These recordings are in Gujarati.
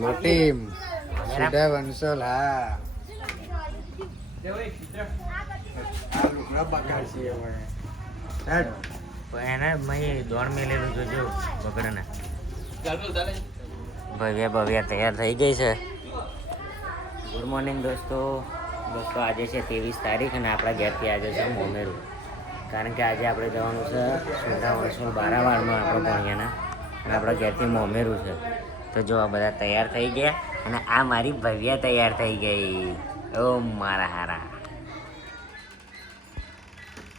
લોટીમ સીધા વંશોલ હા એને દોડ મેલેલું જોજો બગડે ને ભવ્યા તૈયાર થઈ ગઈ છે. ગુડ મોર્નિંગ દોસ્તો. આજે છે 23 તારીખ અને આપણા ઘેરથી આજે છે મોમેરું, કારણ કે આજે આપણે જવાનું છે સીધા વંશોલ બારાવારમાં આપણે ભણિયાના અને આપણા ઘેરથી મોમેરું છે. તો જો આ બધા તૈયાર થઈ ગયા અને આ મારી ભવ્યા તૈયાર થઈ ગઈ. ઓ મારા હારા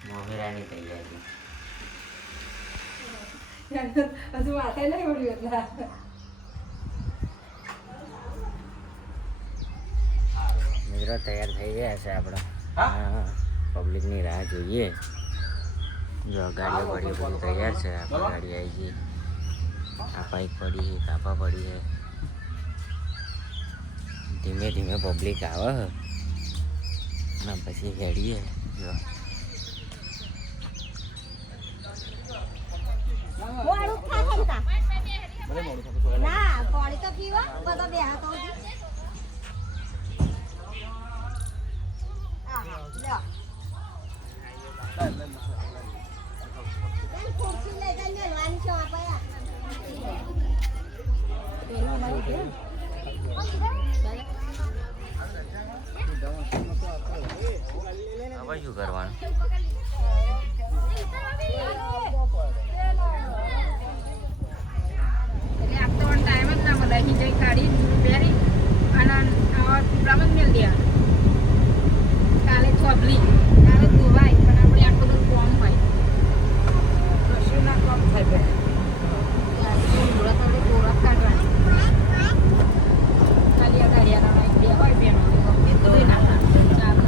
મોમેરાની તૈયારી. મિત્રો તૈયાર થઈ ગયા છે આપણે. પબ્લિકની રાહ જોઈએ. જો ગાડીઓ પડી બધી તૈયાર છે. આપણી ગાડી આવી ગઈ. આ બાઈક પડી છે, કાપા પડી છે. ધીમે ધીમે પબ્લિક આવે અને પછી હેડીએ. જો હવે શું કરવાનું? ટાઈમ જ ના મળે. જઈ કાઢી પહેરી અને ટુકડામાં જ મેળ દે. કાલે ચોબલી કાલે ધોવાય પણ આપણે આખું બધું કોમ હોય રસોઈના કોમ થાય. ગોળા કાઢવાની ખાલી આ ગાડિયાના બે હોય બેનો એ ધોઈ નાખવાનું ચાલે.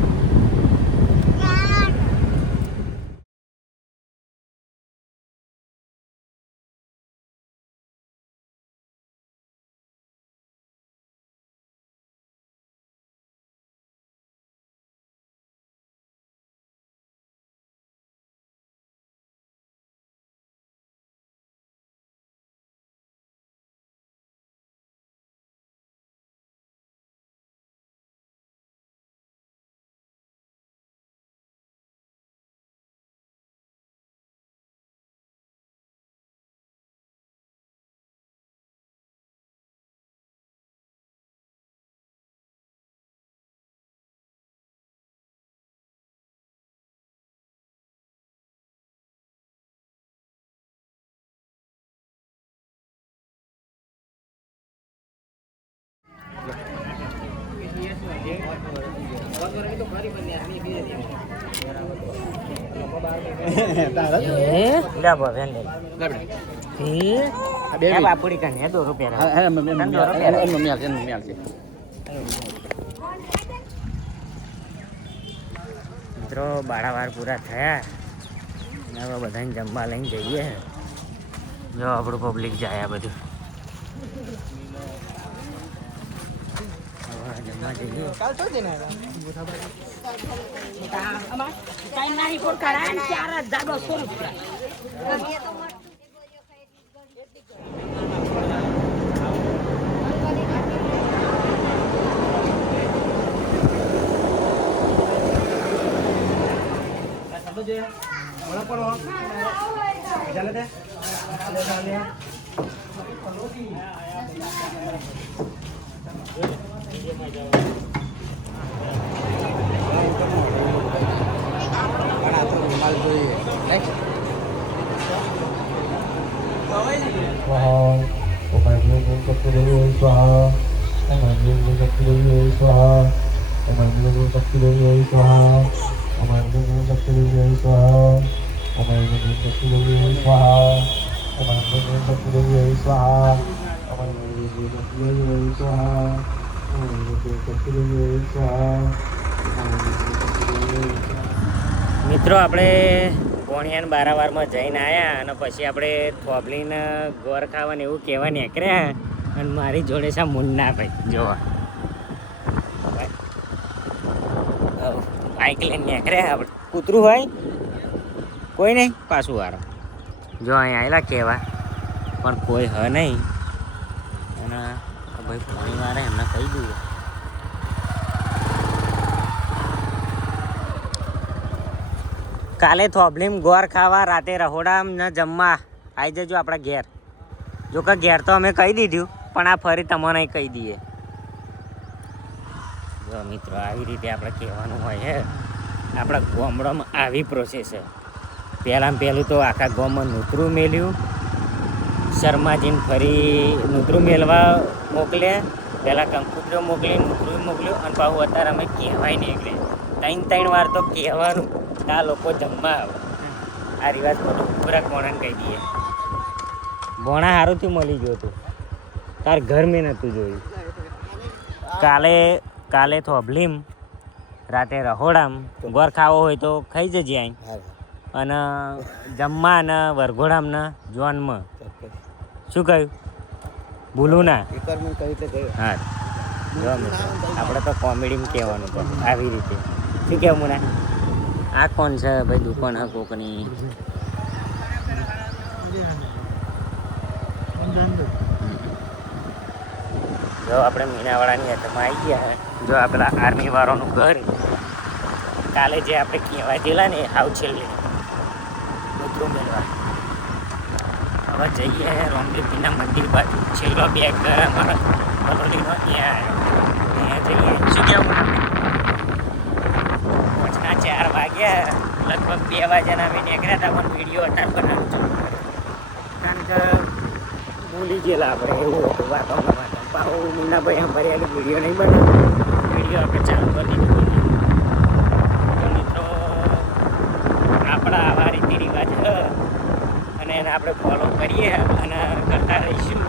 મિત્રો બારાવાર પૂરા થયા અને હવે બધાને જમવા લઈને જઈએ. જો આપણું પબ્લિક જાય આ બધું જમવા જઈએ. મિત્રો આપણે પોણિયાન બારાવારમાં જઈને આવ્યા અને પછી આપણે થોબલીને ગોર ખાવાને એવું કહેવા નીકળ્યા અને મારી જોડે છે મુન્ના ભાઈ. જોવા બાઈક લઈને નીકળ્યા આપણે. કૂતરું હોય કોઈ નહીં પાછું વાળો. જો અહીંયા આવેલા કહેવા પણ કોઈ હ નહીં. અને ભાઈ પાણીવાળા એમને કહી દઈએ. કાલે થોભલીમ ગોર ખાવા, રાતે રહોડામ ને જમવા આવી જજો આપણા ઘેર. જો કે ઘેર તો અમે કહી દીધું, પણ આ ફરી તમને કહી દઈએ. જો મિત્રો આવી રીતે આપણે કહેવાનું હોય છે. આપણા ગામડામાં આવી પ્રોસેસ છે. પહેલું તો આખા ગામમાં નૂતરું મેલ્યું, શર્માજીને ફરી નૂતરું મેળવા મોકલ્યા. પહેલાં કંકુતરીઓ મોકલી, નૂતરું મોકલ્યું, અને પાછું અત્યારે અમે કહેવાય નીકળે 3 વાર તો કહેવાનું. આ લોકો જમવા આવે. આ રિવાજ બધું પૂરા કોણાને કહી દઈએ. ભોણા સારુંથી મળી ગયું હતું, તાર ઘર મેં નહોતું જોયું. કાલે થોભલીમ, રાતે રહોડામ. ગોર ખાવો હોય તો ખાઈ જજે અહીં. અને જમવા અને વરઘોડામાં જોનમાં. શું કહ્યું? ભૂલું ના. હા, જો આપણે તો કોમેડીમાં કહેવાનું તો આવી રીતે. શું કહેવું મુના? આ કોણ છે ભાઈ? દુકાન હા કોકની. જો આપણે મીનાવાળાની હાથમાં આવી ગયા. જો આ પેલા આર્મી વાળાનું ઘર. કાલે જે આપણે કહેવા ગયેલા ને હાવ છેલ્લે નૂતરું મેળવા. હવે જઈએ રોમદેવપીરના મંદિર બાજુ. છેલ્લો બે ઘર અમારા બલોડીનો ત્યાં જઈએ. શું કહેવું? 4 વાગ્યા, લગભગ 2 વાગ્યાના અમે નીકળ્યા હતા. પણ વિડીયો અત્યારે બનાવું છું, કારણ કે ભૂલી ગયેલા આપણે. એવું હતું વાતોમાં પાહુ મીનાભાઈ અમારી આગળ વિડીયો નહીં બનાવ્યો. વિડીયો આપણે ચાલુ કરી દીધું. તો મિત્રો આપણા આવા રીતિ રિવાજ અને એને આપણે ફોલો કરીએ અને કરતા રહીશું,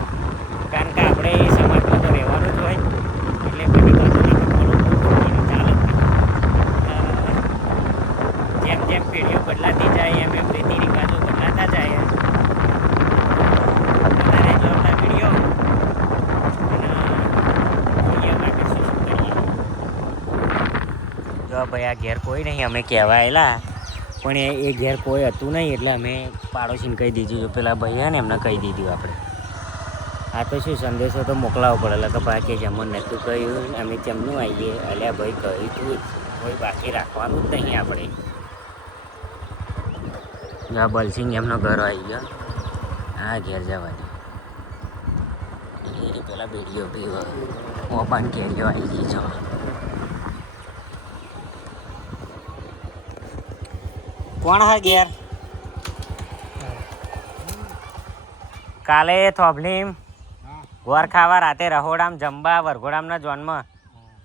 કારણ કે આપણે એ સમાજમાં તો રહેવાનું જ હોય. એટલે બધી બાજુ આપણે ફોલો કરવું ચાલે. જેમ પેઢીઓ બદલાતી જાય એમ રીતિ રિવાજો બદલાતા જાય. વિડીયો જો ભાઈ આ ઘેર કોઈ નહીં. અમે કહેવા આવેલા, પણ એ ઘેર કોઈ હતું નહીં, એટલે અમે પાડોશીને કહી દીધું. પેલા ભાઈ ને એમને કહી દીધું આપણે. આ તો શું સંદેશો તો મોકલાવો પડેલા કે ભાઈ કે જમણ નહોતું કહ્યું, અમે જમનું આવીએ. અલ્યા ભાઈ કહ્યું તું, કોઈ બાકી રાખવાનું જ નહીં આપણે. આ બલસિંગ એમનો ઘર આવી ગયો. હા, ઘેર જવા દે. એ પેલા બેડીઓ પીવો ઓપાન કેરીઓ આવી ગઈ છો. કોણ હા ઘેર? કાલે થોભલીમ ગોર ખાવા, રાતે રહોડામ જમવા, વરઘોડામના જોનમાં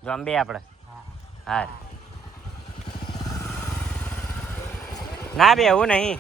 જોમ્બે આપણે. હા ના બે એવું નહીં.